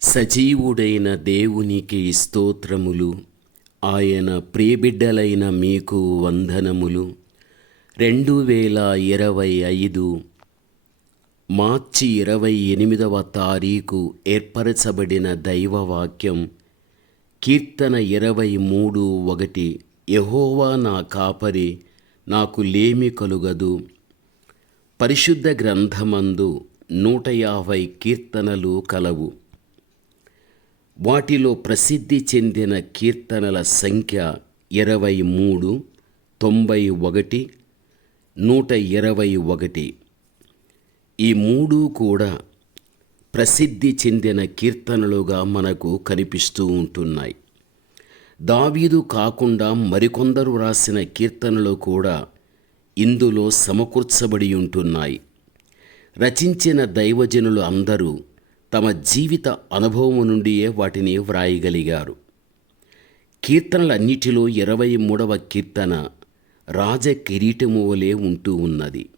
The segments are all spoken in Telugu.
సజీవుడైన దేవునికి స్తోత్రములు ఆయన ప్రియబిడ్డలైన మీకు వందనములు. రెండు వేల ఇరవై ఐదు మార్చి ఇరవై ఎనిమిదవ తారీఖు ఏర్పరచబడిన దైవవాక్యం కీర్తన ఇరవై మూడు ఒకటి యహోవా నా కాపరి నాకు లేమి కలుగదు. పరిశుద్ధ గ్రంథమందు నూట యాభై కీర్తనలు కలవు. వాటిలో ప్రసిద్ధి చెందిన కీర్తనల సంఖ్య ఇరవై మూడు తొంభై ఒకటి నూట ఇరవై ఒకటి. ఈ మూడు కూడా ప్రసిద్ధి చెందిన కీర్తనలుగా మనకు కనిపిస్తూ ఉంటున్నాయి. దావీదు కాకుండా మరికొందరు రాసిన కీర్తనలు కూడా ఇందులో సమకూర్చబడి ఉంటున్నాయి. రచించిన దైవజనులు అందరూ తమ జీవిత అనుభవం నుండియే వాటిని వ్రాయగలిగారు. కీర్తనలన్నిటిలో ఇరవై మూడవ కీర్తన రాజ కిరీటము వలె ఉంటూ ఉన్నది.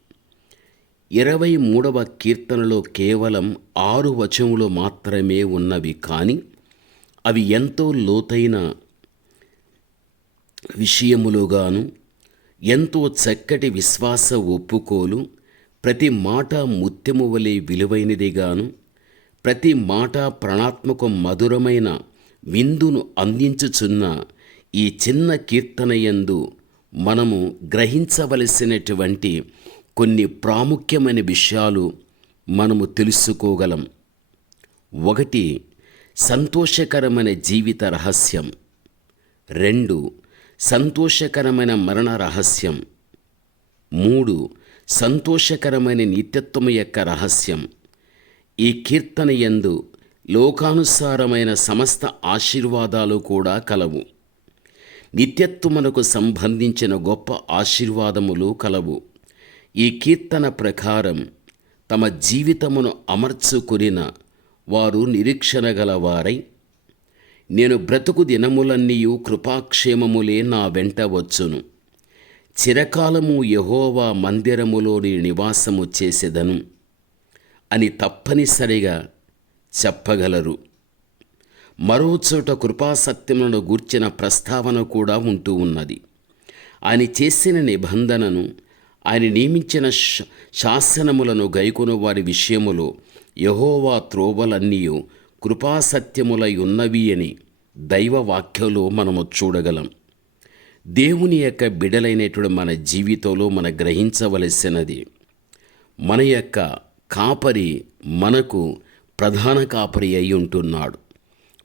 ఇరవై మూడవ కీర్తనలో కేవలం ఆరు వచములు మాత్రమే ఉన్నవి కానీ అవి ఎంతో లోతైన విషయములుగాను ఎంతో చక్కటి విశ్వాస ఒప్పుకోలు ప్రతి మాట ముత్యము వలె విలువైనదిగాను ప్రతి మాట ప్రణాత్మక మధురమైన విందును అందించుచున్న ఈ చిన్న కీర్తనయందు మనము గ్రహించవలసినటువంటి కొన్ని ప్రాముఖ్యమైన విషయాలు మనము తెలుసుకోగలం. ఒకటి సంతోషకరమైన జీవిత రహస్యం. రెండు సంతోషకరమైన మరణ రహస్యం. మూడు సంతోషకరమైన నిత్యత్వం యొక్క రహస్యం. ఈ కీర్తన యందు లోకానుసారమైన సమస్త ఆశీర్వాదాలు కూడా కలవు. నిత్యత్వమునకు సంబంధించిన గొప్ప ఆశీర్వాదములు కలవు. ఈ కీర్తన ప్రకారం తమ జీవితమును అమర్చుకునిన వారు నిరీక్షణ గలవారై నేను బ్రతుకు దినములన్నీయు కృపాక్షేమములే నా వెంట వచ్చును. చిరకాలము యహోవా మందిరములోని నివాసము చేసేదను. అని తప్పనిసరిగా చెప్పగలరు. మరో చోట కృపాసత్యములను గూర్చిన ప్రస్తావన కూడా ఉంటూ ఉన్నది. ఆయన చేసిన నిబంధనను ఆయన నియమించిన శాసనములను గైకొను వారి విషయములో యహోవా త్రోవలన్నీ కృపాసత్యములై ఉన్నవి అని దైవవాక్యంలో మనము చూడగలం. దేవుని యొక్క బిడలైనటువంటి మన జీవితంలో మన గ్రహించవలసినది మన యొక్క కాపరి మనకు ప్రధాన కాపరి అయి ఉంటున్నాడు.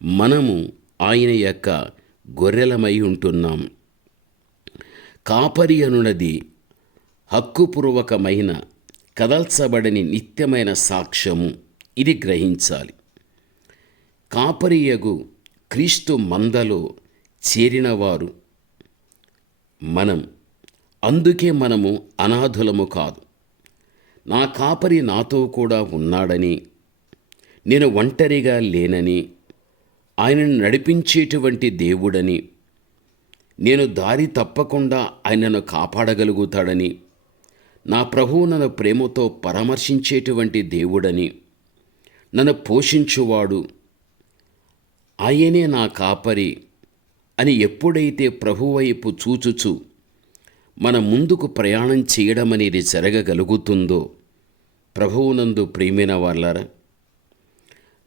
మనము ఆయన యొక్క గొర్రెలమై ఉంటున్నాం. కాపరి అనున్నది హక్కుపూర్వకమైన కదల్చబడని నిత్యమైన సాక్ష్యము. ఇది గ్రహించాలి. కాపరియగు క్రీస్తు మందలో చేరినవారు. మనం అందుకే మనము అనాథులము కాదు. నా కాపరి నాతో కూడా ఉన్నాడని నేను ఒంటరిగా లేనని ఆయనను నడిపించేటువంటి దేవుడని నేను దారి తప్పకుండా ఆయనను కాపాడగలుగుతాడని నా ప్రభువు నన్ను ప్రేమతో పరామర్శించేటువంటి దేవుడని నన్ను పోషించువాడు. ఆయనే నా కాపరి అని ఎప్పుడైతే ప్రభువైపు చూచుచు మన ముందుకు ప్రయాణం చేయడం అనేది జరగగలుగుతుందో ప్రభువునందు ప్రియమైన వాళ్ళారా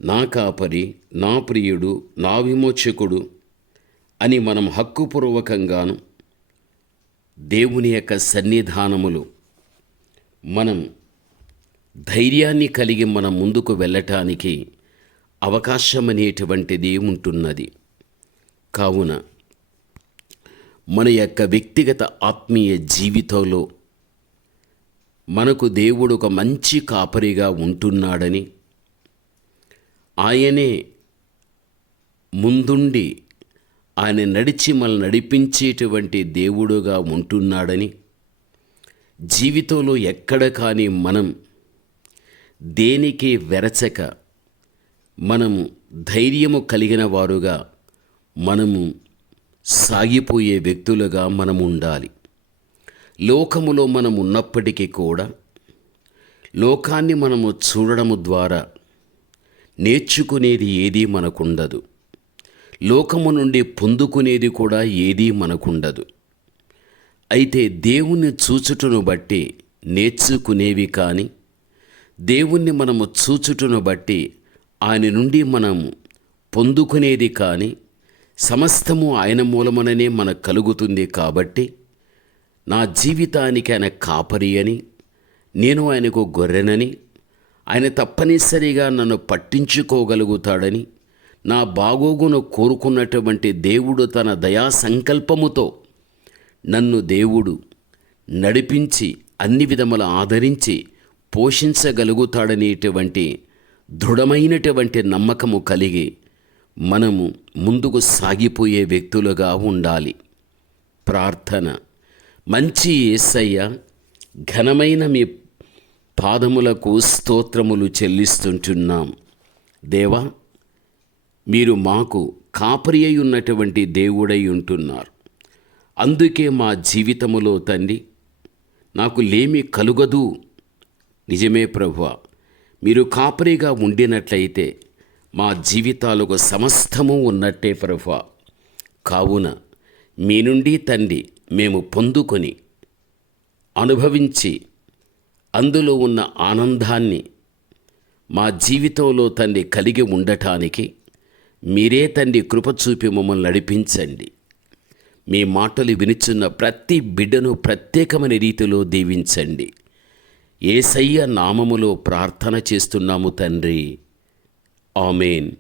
నా కాపరి నా ప్రియుడు నా విమోచకుడు అని మనం హక్కుపూర్వకంగాను దేవుని యొక్క సన్నిధానములు మనం ధైర్యాన్ని కలిగి మనం ముందుకు వెళ్ళటానికి అవకాశం అనేటువంటిది ఉంటున్నది. కావున మన యొక్క వ్యక్తిగత ఆత్మీయ జీవితంలో మనకు దేవుడు ఒక మంచి కాపరిగా ఉంటున్నాడని ఆయనే ముందుండి ఆయన నడిచి మనల్ని నడిపించేటువంటి దేవుడుగా ఉంటున్నాడని జీవితంలో ఎక్కడ కానీ మనం దేనికి వెరచక మనము ధైర్యము కలిగిన వారుగా మనము సాగిపోయే వ్యక్తులుగా మనం ఉండాలి లోకములో మనం ఉన్నప్పటికీ కూడా లోకాన్ని మనము చూడడము ద్వారా నేర్చుకునేది ఏదీ మనకుండదు. లోకము నుండి పొందుకునేది కూడా ఏదీ మనకుండదు. అయితే దేవుణ్ణి చూచుటను బట్టి నేర్చుకునేవి కానీ దేవుణ్ణి మనము చూచుటను బట్టి ఆయన నుండి మనము పొందుకునేది కానీ సమస్తము ఆయన మూలమననే మనకు కలుగుతుంది కాబట్టి నా జీవితానికి ఆయన కాపరి అని నేను ఆయనకు గొర్రెనని ఆయన తప్పనిసరిగా నన్ను పట్టించుకోగలుగుతాడని నా బాగోగును కోరుకున్నటువంటి దేవుడు తన దయా సంకల్పముతో నన్ను దేవుడు నడిపించి అన్ని విధముల ఆదరించి పోషించగలుగుతాడనేటువంటి దృఢమైనటువంటి నమ్మకము కలిగి మనము ముందుకు సాగిపోయే వ్యక్తులుగా ఉండాలి. ప్రార్థన. మంచి యేసయ్య ఘనమైన మీ పాదములకు స్తోత్రములు చెల్లిస్తుంటున్నాం. దేవా మీరు మాకు కాపరి అయి ఉన్నటువంటి దేవుడై ఉంటున్నారు. అందుకే మా జీవితములో తండ్రి నాకు లేమి కలుగదు. నిజమే ప్రభువ మీరు కాపరిగా ఉండినట్లయితే మా జీవితాలకు సమస్తము ఉన్నట్టే ప్రభువ. కావున మీ నుండి తండ్రి మేము పొందుకొని అనుభవించి అందులో ఉన్న ఆనందాన్ని మా జీవితంలో తండ్రి కలిగి ఉండటానికి మీరే తండ్రి కృప చూపి మమ్మల్ని నడిపించండి. మీ మాటలు వినుచున్న ప్రతి బిడ్డను ప్రత్యేకమైన రీతిలో దీవించండి. ఏసయ్య నామములో ప్రార్థన చేస్తున్నాము తండ్రి. ఆమెన్.